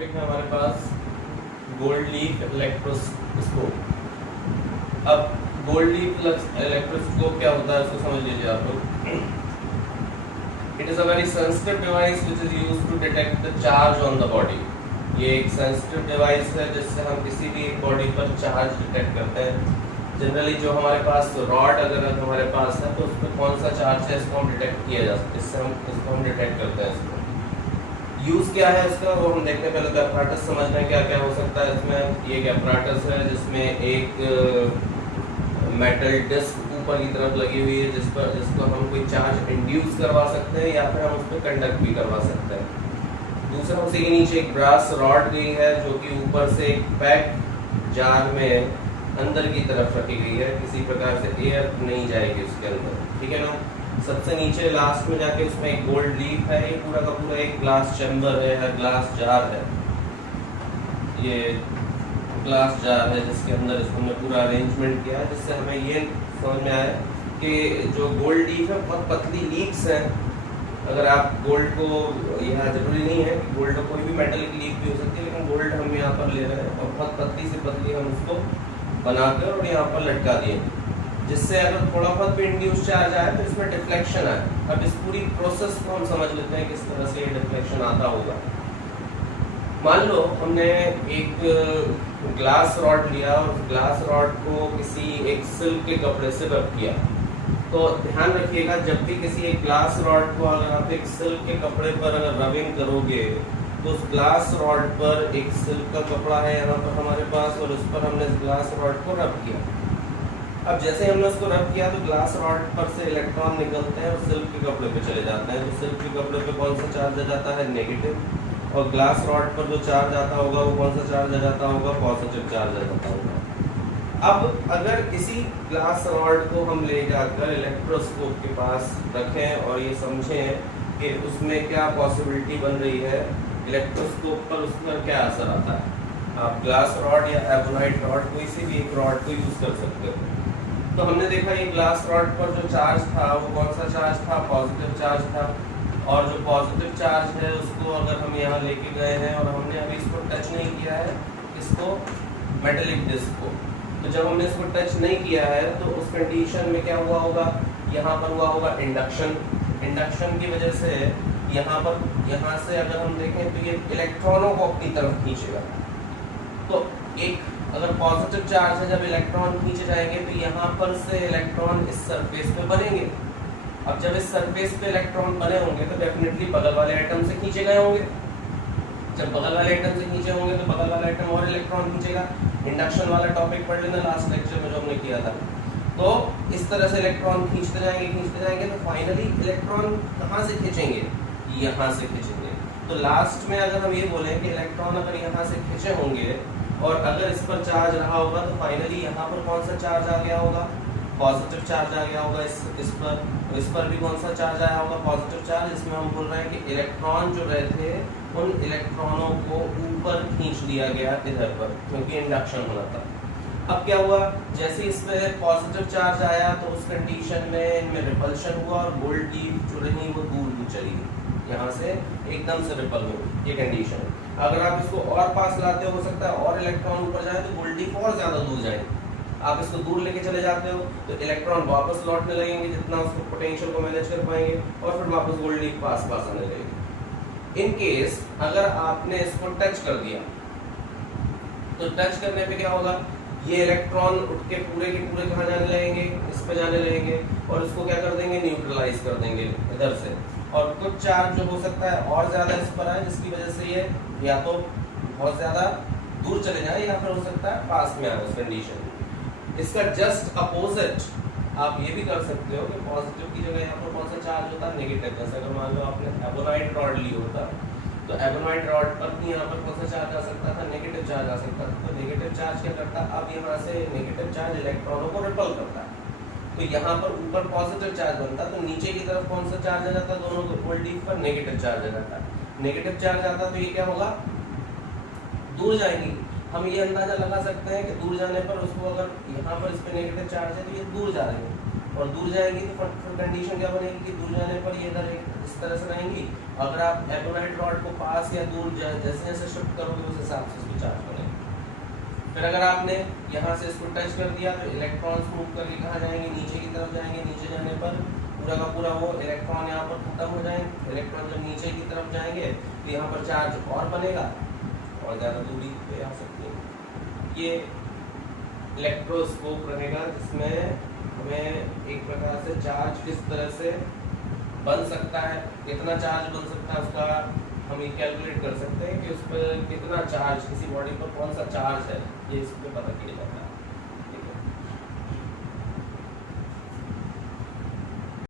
Topic है हमारे पास गोल्ड लीफ इलेक्ट्रोस्कोप। अब गोल्ड लीफ इलेक्ट्रोस्कोप क्या होता है इसको समझ लीजिए आप लोग। It is a very sensitive device which is used to detect the charge on the body. ये एक सेंसिटिव डिवाइस है जिससे हम किसी भी एक बॉडी पर चार्ज डिटेक्ट करते हैं। जनरली जो हमारे पास रॉड अगर हमारे पास है तो उस पर कौन सा चार्ज है इसको हम डिटेक्ट किया जा सकता है, इससे हम इसको हम डिटेक्ट करते हैं। इसको यूज क्या है इसका वो हम देखने पहले तो एपराटस समझना है क्या क्या हो सकता है इसमें। ये एक एपराटस है जिसमें एक मेटल डिस्क ऊपर की तरफ लगी हुई है जिसको हम कोई चार्ज इंड्यूस करवा सकते हैं या फिर हम उस पर कंडक्ट भी करवा सकते हैं। दूसरा उसी के नीचे एक ब्रास रॉड गई है जो कि ऊपर से एक पैक जार में अंदर की तरफ रखी गई है, किसी प्रकार से एयर नहीं जाएगी उसके अंदर, ठीक है ना। सबसे नीचे लास्ट में जाके उसमें एक गोल्ड लीफ है। ये पूरा का पूरा एक ग्लास चैम्बर है या ग्लास जार है। ये ग्लास जार है जिसके अंदर इसको हमने पूरा अरेंजमेंट किया है जिससे हमें ये समझ में आया कि जो गोल्ड लीफ है बहुत पतली लीफ्स हैं। अगर आप गोल्ड को, यहाँ जरूरी नहीं है कि गोल्ड कोई भी मेटलिक लीफ भी हो सकती है, लेकिन गोल्ड हम यहाँ पर ले रहे हैं और बहुत पतली से पतली हम उसको बनाकर और यहाँ पर लटका दिए जिससे अगर थोड़ा बहुत भी इंड्यूस चार्ज आए तो इसमें डिफ्लेक्शन आए। अब इस पूरी प्रोसेस को हम समझ लेते हैं किस तरह से ये डिफ्लेक्शन आता होगा। मान लो हमने एक ग्लास रॉड लिया और ग्लास रॉड को किसी एक सिल्क के कपड़े से रब किया, तो ध्यान रखिएगा जब भी किसी एक ग्लास रॉड को अगर आप एक सिल्क के कपड़े पर अगर रबिंग करोगे तो उस ग्लास रॉड पर एक सिल्क का कपड़ा है यहाँ पर हमारे पास और उस पर हमने इस ग्लास रॉड को रब किया। अब जैसे हमने उसको रब किया तो ग्लास रॉड पर से इलेक्ट्रॉन निकलते हैं और सिल्क के कपड़े पे चले जाते हैं। तो सिल्क के कपड़े पे कौन सा चार्ज आ जाता है, नेगेटिव, और ग्लास रॉड पर जो चार्ज आता होगा वो कौन सा चार्ज आ जाता होगा, पॉजिटिव चार्ज आ जाता होगा। अब अगर किसी ग्लास रॉड को हम ले जाकर इलेक्ट्रोस्कोप के पास रखें और ये समझें कि उसमें क्या पॉसिबिलिटी बन रही है, इलेक्ट्रोस्कोप पर उसका क्या असर आता है। आप ग्लास रॉड या एबोनाइट रॉड कोई सी भी एक रॉड को यूज कर सकते हो। तो हमने देखा ये ग्लास रॉड पर जो चार्ज था वो कौन सा चार्ज था, पॉजिटिव चार्ज था। और जो पॉजिटिव चार्ज है उसको अगर हम यहाँ लेके गए हैं और हमने अभी इसको टच नहीं किया है, इसको मेटेलिक डिस्क को, तो जब हमने इसको टच नहीं किया है तो उस कंडीशन में क्या हुआ होगा, यहाँ पर हुआ होगा इंडक्शन। इंडक्शन की वजह से यहाँ से अगर हम देखें तो ये इलेक्ट्रॉनों को अपनी तरफ खींचेगा। तो एक अगर पॉजिटिव चार्ज है, जब इलेक्ट्रॉन खींचे जाएंगे तो यहाँ पर से इलेक्ट्रॉन इस सरफेस पे बनेंगे। अब जब इस सरफेस पे इलेक्ट्रॉन बने होंगे तो डेफिनेटली बगल वाले एटम से खींचे गए होंगे। जब बगल वाले एटम से खींचे होंगे तो बगल वाला एटम और इलेक्ट्रॉन खींचेगा। इंडक्शन वाला टॉपिक पढ़ लेना लास्ट लेक्चर में जो हमने किया था। तो इस तरह से इलेक्ट्रॉन खींचते जाएंगे तो फाइनली इलेक्ट्रॉन कहाँ से खींचेंगे, यहाँ से खींचेंगे। तो लास्ट में अगर हम ये बोलें कि इलेक्ट्रॉन अगर यहाँ से खींचे होंगे और अगर इस पर चार्ज रहा होगा तो फाइनली यहाँ पर कौन सा चार्ज आ गया होगा, पॉजिटिव चार्ज आ गया होगा। इस पर भी कौन सा चार्ज आया होगा, पॉजिटिव चार्ज। इसमें हम बोल रहे हैं कि इलेक्ट्रॉन जो रहे थे उन इलेक्ट्रॉनों को ऊपर खींच दिया गया इधर पर, क्योंकि इंडक्शन होना था। अब क्या हुआ, जैसे इसमें पॉजिटिव चार्ज आया तो उस कंडीशन में इनमें रिपल्शन हुआ और गोल्ड लीफ जो रही वो दूर चली गई, यहाँ से एकदम से रिपल हो, ये कंडीशन है। अगर आप इसको और पास लाते हो सकता है और इलेक्ट्रॉन ऊपर जाए तो गोल्ड लीफ और ज्यादा दूर जाएंगे। आप इसको दूर लेके चले जाते हो तो इलेक्ट्रॉन वापस लौटने लगेंगे जितना उसको पोटेंशियल को मैनेज कर पाएंगे और फिर वापस गोल्ड लीफ पास आने लगेगी। इन केस अगर आपने इसको टच कर दिया तो टच करने पे क्या होगा, ये इलेक्ट्रॉन उठ के पूरे के पूरे कहाँ जाने लगेंगे, इस पे जाने लगेंगे और इसको क्या कर देंगे, न्यूट्रलाइज कर देंगे इधर से। और कुछ चार्ज जो हो सकता है और ज्यादा इस पर आए जिसकी वजह से ये या तो बहुत ज्यादा दूर चले जाए या फिर हो सकता है पास में आए उस कंडीशन। इसका जस्ट अपोजिट आप ये भी कर सकते हो कि पॉजिटिव की जगह यहाँ पर कौन सा चार्ज होता है, नेगेटिव। जैसे अगर मान लो आपने एबोनाइट रॉड ली होता तो एबोनाइट रॉड पर भी यहाँ पर कौन सा चार्ज आ सकता था, नेगेटिव चार्ज आ सकता था। तो नेगेटिव चार्ज क्या करता है, अब यहाँ से नेगेटिव चार्ज इलेक्ट्रॉनों को रिपल करता है। तो यहाँ पर ऊपर पॉजिटिव चार्ज बनता तो नीचे की तरफ कौन सा चार्ज आ जाता, दोनों गोल्ड लीफ पर नेगेटिव चार्ज आ जाता। नेगेटिव चार्ज आता तो ये क्या होगा, दूर जाएंगी। हम ये अंदाजा लगा सकते हैं कि दूर जाने पर उसको अगर यहाँ पर इस पे नेगेटिव चार्ज है तो ये दूर जा रहे हैं और दूर जाएगी तो फिर कंडीशन क्या बनेगी कि दूर जाने पर ये इधर एक इस तरह से रहेंगी। अगर आप एबोनाइट रॉड को पास या दूर जैसे जैसे शिफ्ट करोगे उस हिसाब से इसकी चार्ज बनेगी। फिर अगर आपने यहाँ से इसको टच कर दिया तो इलेक्ट्रॉन्स मूव करके कहाँ जाएंगे, नीचे की तरफ जाएंगे। नीचे जाने पर पूरा का पूरा वो इलेक्ट्रॉन यहाँ पर खत्म हो जाएंगे। इलेक्ट्रॉन जब नीचे की तरफ जाएंगे तो यहाँ पर चार्ज और बनेगा और ज़्यादा दूरी पे आ सकती है। ये इलेक्ट्रोस्कोप रहेगा जिसमें हमें एक प्रकार से चार्ज किस तरह से बन सकता है, कितना चार्ज बन सकता है उसका हम ये कैलकुलेट कर सकते हैं कि उस पर कितना चार्ज, किसी बॉडी पर कौन सा चार्ज है, ये इस पर पता किया जाता है।